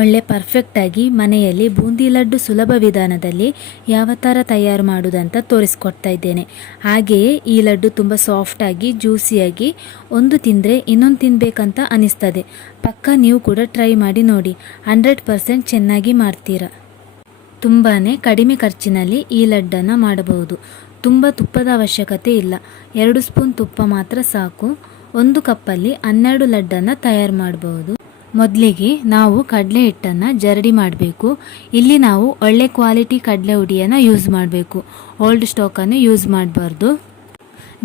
ಒಳ್ಳೆ ಪರ್ಫೆಕ್ಟಾಗಿ ಮನೆಯಲ್ಲಿ ಬೂಂದಿ ಲಡ್ಡು ಸುಲಭ ವಿಧಾನದಲ್ಲಿ ಯಾವ ಥರ ತಯಾರು ಮಾಡೋದಂತ ತೋರಿಸ್ಕೊಡ್ತಾ ಇದ್ದೇನೆ. ಹಾಗೆಯೇ ಈ ಲಡ್ಡು ತುಂಬ ಸಾಫ್ಟಾಗಿ ಜ್ಯೂಸಿಯಾಗಿ ಒಂದು ತಿಂದರೆ ಇನ್ನೊಂದು ತಿನ್ನಬೇಕಂತ ಅನಿಸ್ತದೆ. ಪಕ್ಕ ನೀವು ಕೂಡ ಟ್ರೈ ಮಾಡಿ ನೋಡಿ, 100% ಚೆನ್ನಾಗಿ ಮಾಡ್ತೀರಾ. ತುಂಬಾ ಕಡಿಮೆ ಖರ್ಚಿನಲ್ಲಿ ಈ ಲಡ್ಡನ್ನು ಮಾಡಬಹುದು. ತುಂಬ ತುಪ್ಪದ ಅವಶ್ಯಕತೆ ಇಲ್ಲ, 2 ಸ್ಪೂನ್ ತುಪ್ಪ ಮಾತ್ರ ಸಾಕು. 1 ಕಪ್ಪಲ್ಲಿ 12 ಲಡ್ಡನ್ನು ತಯಾರು ಮಾಡಬಹುದು. ಮೊದಲಿಗೆ ನಾವು ಕಡಲೆ ಹಿಟ್ಟನ್ನು ಜರಡಿ ಮಾಡಬೇಕು. ಇಲ್ಲಿ ನಾವು ಒಳ್ಳೆ ಕ್ವಾಲಿಟಿ ಕಡಲೆ ಹುಡಿಯನ್ನು ಯೂಸ್ ಮಾಡಬೇಕು, ಓಲ್ಡ್ ಸ್ಟಾಕನ್ನು ಯೂಸ್ ಮಾಡಬಾರ್ದು.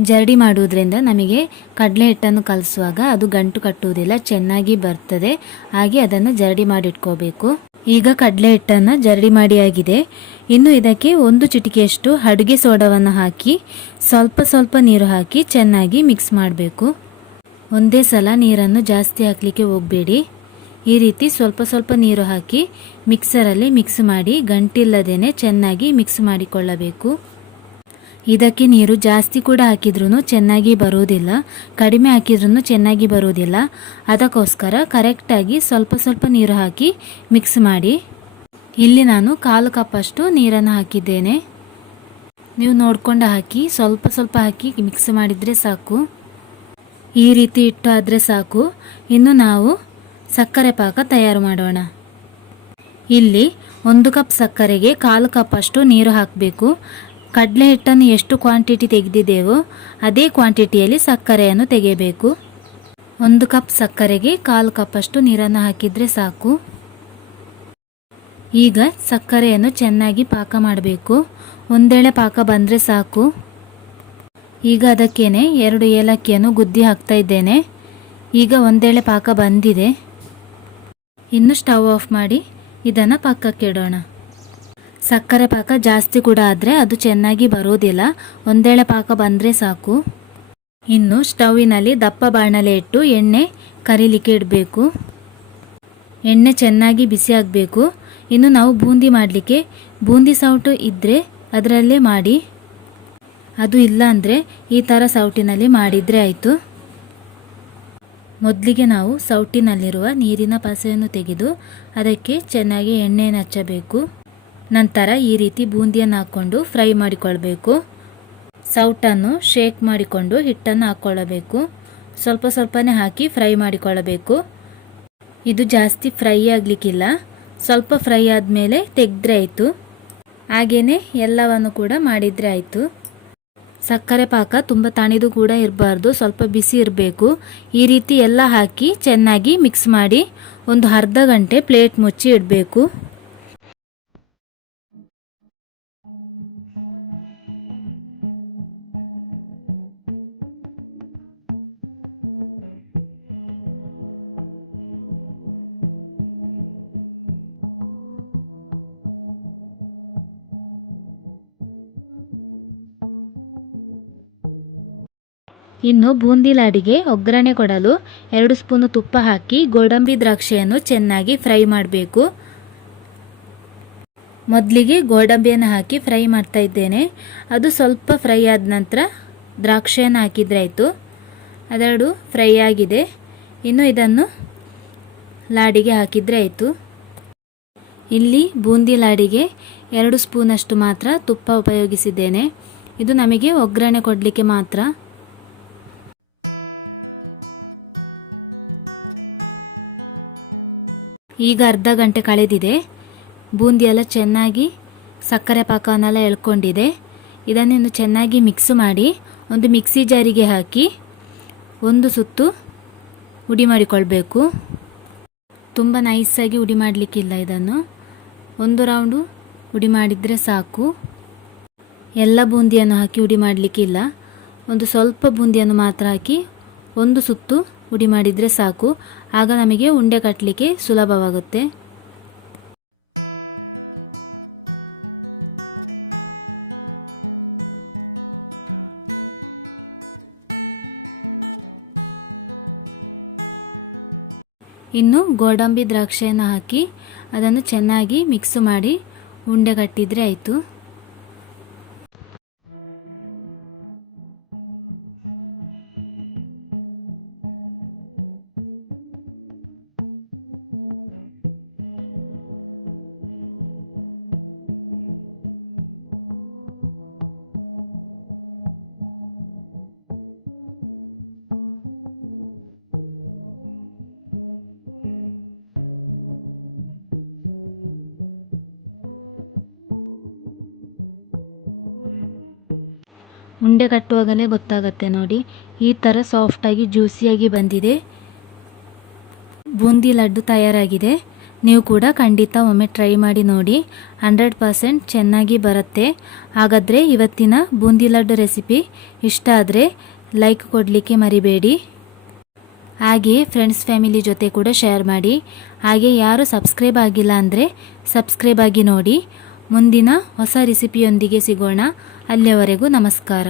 ಜರಡಿ ಮಾಡುವುದರಿಂದ ನಮಗೆ ಕಡಲೆ ಹಿಟ್ಟನ್ನು ಕಲಿಸುವಾಗ ಅದು ಗಂಟು ಕಟ್ಟುವುದಿಲ್ಲ, ಚೆನ್ನಾಗಿ ಬರ್ತದೆ. ಹಾಗೆ ಅದನ್ನು ಜರಡಿ ಮಾಡಿಟ್ಕೋಬೇಕು. ಈಗ ಕಡಲೆ ಹಿಟ್ಟನ್ನು ಜರಡಿ ಮಾಡಿ ಆಗಿದೆ. ಇನ್ನು ಇದಕ್ಕೆ 1 ಚಿಟಿಕೆಯಷ್ಟು ಅಡುಗೆ ಸೋಡಾವನ್ನು ಹಾಕಿ ಸ್ವಲ್ಪ ನೀರು ಹಾಕಿ ಚೆನ್ನಾಗಿ ಮಿಕ್ಸ್ ಮಾಡಬೇಕು. ಒಂದೇ ಸಲ ನೀರನ್ನು ಜಾಸ್ತಿ ಹಾಕಲಿಕ್ಕೆ ಹೋಗಬೇಡಿ. ಈ ರೀತಿ ಸ್ವಲ್ಪ ನೀರು ಹಾಕಿ ಮಿಕ್ಸರಲ್ಲಿ ಮಿಕ್ಸ್ ಮಾಡಿ ಗಂಟಿಲ್ಲದೇನೆ ಚೆನ್ನಾಗಿ ಮಿಕ್ಸ್ ಮಾಡಿಕೊಳ್ಳಬೇಕು. ಇದಕ್ಕೆ ನೀರು ಜಾಸ್ತಿ ಕೂಡ ಹಾಕಿದ್ರೂ ಚೆನ್ನಾಗಿ ಬರುವುದಿಲ್ಲ, ಕಡಿಮೆ ಹಾಕಿದ್ರೂ ಚೆನ್ನಾಗಿ ಬರುವುದಿಲ್ಲ. ಅದಕ್ಕೋಸ್ಕರ ಕರೆಕ್ಟಾಗಿ ಸ್ವಲ್ಪ ನೀರು ಹಾಕಿ ಮಿಕ್ಸ್ ಮಾಡಿ. ಇಲ್ಲಿ ನಾನು 1/4 ಕಪ್ಪಷ್ಟು ನೀರನ್ನು ಹಾಕಿದ್ದೇನೆ. ನೀವು ನೋಡಿಕೊಂಡು ಹಾಕಿ, ಸ್ವಲ್ಪ ಹಾಕಿ ಮಿಕ್ಸ್ ಮಾಡಿದರೆ ಸಾಕು. ಈ ರೀತಿ ಇಟ್ಟು ಆದರೆ ಸಾಕು. ಇನ್ನು ನಾವು ಸಕ್ಕರೆ ಪಾಕ ತಯಾರು ಮಾಡೋಣ. ಇಲ್ಲಿ 1 ಕಪ್ ಸಕ್ಕರೆಗೆ 1/4 ಕಪ್ಪಷ್ಟು ನೀರು ಹಾಕಬೇಕು. ಕಡಲೆ ಹಿಟ್ಟನ್ನು ಎಷ್ಟು ಕ್ವಾಂಟಿಟಿ ತೆಗೆದಿದ್ದೇವೋ ಅದೇ ಕ್ವಾಂಟಿಟಿಯಲ್ಲಿ ಸಕ್ಕರೆಯನ್ನು ತೆಗೆಯಬೇಕು. 1 ಕಪ್ ಸಕ್ಕರೆಗೆ 1/4 ಕಪ್ಪಷ್ಟು ನೀರನ್ನು ಹಾಕಿದರೆ ಸಾಕು. ಈಗ ಸಕ್ಕರೆಯನ್ನು ಚೆನ್ನಾಗಿ ಪಾಕ ಮಾಡಬೇಕು. ಒಂದೇಳೆ ಪಾಕ ಬಂದರೆ ಸಾಕು. ಈಗ ಅದಕ್ಕೇನೆ 2 ಏಲಕ್ಕಿಯನ್ನು ಗುದ್ದಿ ಹಾಕ್ತಾ ಇದ್ದೇನೆ. ಈಗ ಒಂದೇಳೆ ಪಾಕ ಬಂದಿದೆ. ಇನ್ನು ಸ್ಟವ್ ಆಫ್ ಮಾಡಿ ಇದನ್ನು ಪಕ್ಕಕ್ಕೆ ಇಡೋಣ. ಸಕ್ಕರೆ ಪಾಕ ಜಾಸ್ತಿ ಕೂಡ ಆದರೆ ಅದು ಚೆನ್ನಾಗಿ ಬರೋದಿಲ್ಲ, ಒಂದೇಳೆ ಪಾಕ ಬಂದರೆ ಸಾಕು. ಇನ್ನು ಸ್ಟವ್ವಿನಲ್ಲಿ ದಪ್ಪ ಬಾಣಲೆ ಇಟ್ಟು ಎಣ್ಣೆ ಕರಿಲಿಕ್ಕೆ ಇಡಬೇಕು. ಎಣ್ಣೆ ಚೆನ್ನಾಗಿ ಬಿಸಿ ಆಗಬೇಕು. ಇನ್ನು ನಾವು ಬೂಂದಿ ಮಾಡಲಿಕ್ಕೆ ಬೂಂದಿ ಸೌಟು ಇದ್ದರೆ ಅದರಲ್ಲೇ ಮಾಡಿ, ಅದು ಇಲ್ಲ ಅಂದರೆ ಈ ಥರ ಸೌಟಿನಲ್ಲಿ ಮಾಡಿದರೆ ಆಯಿತು. ಮೊದಲಿಗೆ ನಾವು ಸೌಟಿನಲ್ಲಿರುವ ನೀರಿನ ಪಸೆಯನ್ನು ತೆಗೆದು ಅದಕ್ಕೆ ಚೆನ್ನಾಗಿ ಎಣ್ಣೆಯನ್ನು ಹಚ್ಚಬೇಕು. ನಂತರ ಈ ರೀತಿ ಬೂಂದಿಯನ್ನು ಹಾಕ್ಕೊಂಡು ಫ್ರೈ ಮಾಡಿಕೊಳ್ಬೇಕು. ಸೌಟನ್ನು ಶೇಕ್ ಮಾಡಿಕೊಂಡು ಹಿಟ್ಟನ್ನು ಹಾಕ್ಕೊಳ್ಳಬೇಕು. ಸ್ವಲ್ಪನೇ ಹಾಕಿ ಫ್ರೈ ಮಾಡಿಕೊಳ್ಳಬೇಕು. ಇದು ಜಾಸ್ತಿ ಫ್ರೈ ಆಗಲಿಕ್ಕಿಲ್ಲ, ಸ್ವಲ್ಪ ಫ್ರೈ ಆದಮೇಲೆ ತೆಗೆದ್ರೆ ಆಯಿತು. ಹಾಗೆಯೇ ಎಲ್ಲವನ್ನು ಕೂಡ ಮಾಡಿದರೆ ಆಯಿತು. ಸಕ್ಕರೆ ಪಾಕ ತುಂಬ ತಣಿದು ಕೂಡ ಇರಬಾರ್ದು, ಸ್ವಲ್ಪ ಬಿಸಿ ಇರಬೇಕು. ಈ ರೀತಿ ಎಲ್ಲ ಹಾಕಿ ಚೆನ್ನಾಗಿ ಮಿಕ್ಸ್ ಮಾಡಿ ಒಂದು ಅರ್ಧ ಗಂಟೆ ಪ್ಲೇಟ್ ಮುಚ್ಚಿ ಇಡಬೇಕು. ಇನ್ನು ಬೂಂದಿ ಲಾಡಿಗೆ ಒಗ್ಗರಣೆ ಕೊಡಲು 2 ಸ್ಪೂನ್ ತುಪ್ಪ ಹಾಕಿ ಗೋಡಂಬಿ ದ್ರಾಕ್ಷಿಯನ್ನು ಚೆನ್ನಾಗಿ ಫ್ರೈ ಮಾಡಬೇಕು. ಮೊದಲಿಗೆ ಗೋಡಂಬಿಯನ್ನು ಹಾಕಿ ಫ್ರೈ ಮಾಡ್ತಾ ಇದ್ದೇನೆ. ಅದು ಸ್ವಲ್ಪ ಫ್ರೈ ಆದ ನಂತರ ದ್ರಾಕ್ಷಿಯನ್ನು ಹಾಕಿದರೆ ಆಯಿತು. ಅದೆರಡು ಫ್ರೈ ಆಗಿದೆ. ಇನ್ನು ಇದನ್ನು ಲಾಡಿಗೆ ಹಾಕಿದರೆ ಆಯಿತು. ಇಲ್ಲಿ ಬೂಂದಿ ಲಾಡಿಗೆ 2 ಸ್ಪೂನಷ್ಟು ಮಾತ್ರ ತುಪ್ಪ ಉಪಯೋಗಿಸಿದ್ದೇನೆ. ಇದು ನಮಗೆ ಒಗ್ಗರಣೆ ಕೊಡಲಿಕ್ಕೆ ಮಾತ್ರ. ಈಗ ಅರ್ಧ ಗಂಟೆ ಕಳೆದಿದೆ. ಬೂಂದಿ ಎಲ್ಲ ಚೆನ್ನಾಗಿ ಸಕ್ಕರೆ ಪಾಕವನ್ನೆಲ್ಲ ಎಳ್ಕೊಂಡಿದೆ. ಇದನ್ನು ಚೆನ್ನಾಗಿ ಮಿಕ್ಸ್ ಮಾಡಿ ಒಂದು ಮಿಕ್ಸಿ ಜಾರಿಗೆ ಹಾಕಿ 1 ಸುತ್ತು ಹುಡಿ ಮಾಡಿಕೊಳ್ಬೇಕು. ತುಂಬ ನೈಸಾಗಿ ಹುಡಿ ಮಾಡಲಿಕ್ಕಿಲ್ಲ, ಇದನ್ನು 1 ರೌಂಡು ಹುಡಿ ಮಾಡಿದರೆ ಸಾಕು. ಎಲ್ಲ ಬೂಂದಿಯನ್ನು ಹಾಕಿ ಹುಡಿ ಮಾಡಲಿಕ್ಕಿಲ್ಲ, ಒಂದು ಸ್ವಲ್ಪ ಬೂಂದಿಯನ್ನು ಮಾತ್ರ ಹಾಕಿ 1 ಸುತ್ತು ಹುಡಿ ಮಾಡಿದರೆ ಸಾಕು. ಆಗ ನಮಗೆ ಉಂಡೆ ಕಟ್ಟಲಿಕ್ಕೆ ಸುಲಭವಾಗುತ್ತೆ. ಇನ್ನು ಗೋಡಂಬಿ ದ್ರಾಕ್ಷಿಯನ್ನು ಹಾಕಿ ಅದನ್ನು ಚೆನ್ನಾಗಿ ಮಿಕ್ಸ್ ಮಾಡಿ ಉಂಡೆ ಕಟ್ಟಿದರೆ ಆಯಿತು. ಉಂಡೆ ಕಟ್ಟುವಾಗಲೇ ಗೊತ್ತಾಗತ್ತೆ ನೋಡಿ, ಈ ಥರ ಸಾಫ್ಟಾಗಿ ಜ್ಯೂಸಿಯಾಗಿ ಬಂದಿದೆ. ಬೂಂದಿ ಲಡ್ಡು ತಯಾರಾಗಿದೆ. ನೀವು ಕೂಡ ಖಂಡಿತ ಒಮ್ಮೆ ಟ್ರೈ ಮಾಡಿ ನೋಡಿ, 100% ಚೆನ್ನಾಗಿ ಬರುತ್ತೆ. ಹಾಗಾದರೆ ಇವತ್ತಿನ ಬೂಂದಿ ಲಡ್ಡು ರೆಸಿಪಿ ಇಷ್ಟ ಆದರೆ ಲೈಕ್ ಕೊಡಲಿಕ್ಕೆ ಮರಿಬೇಡಿ. ಹಾಗೆ ಫ್ರೆಂಡ್ಸ್ ಫ್ಯಾಮಿಲಿ ಜೊತೆ ಕೂಡ ಶೇರ್ ಮಾಡಿ. ಹಾಗೆ ಯಾರು ಸಬ್ಸ್ಕ್ರೈಬ್ ಆಗಿಲ್ಲ ಅಂದರೆ ಸಬ್ಸ್ಕ್ರೈಬ್ ಆಗಿ ನೋಡಿ. ಮುಂದಿನ ಹೊಸ ರೆಸಿಪಿಯೊಂದಿಗೆ ಸಿಗೋಣ. ಅಲ್ಲಿಯವರೆಗೂ ನಮಸ್ಕಾರ.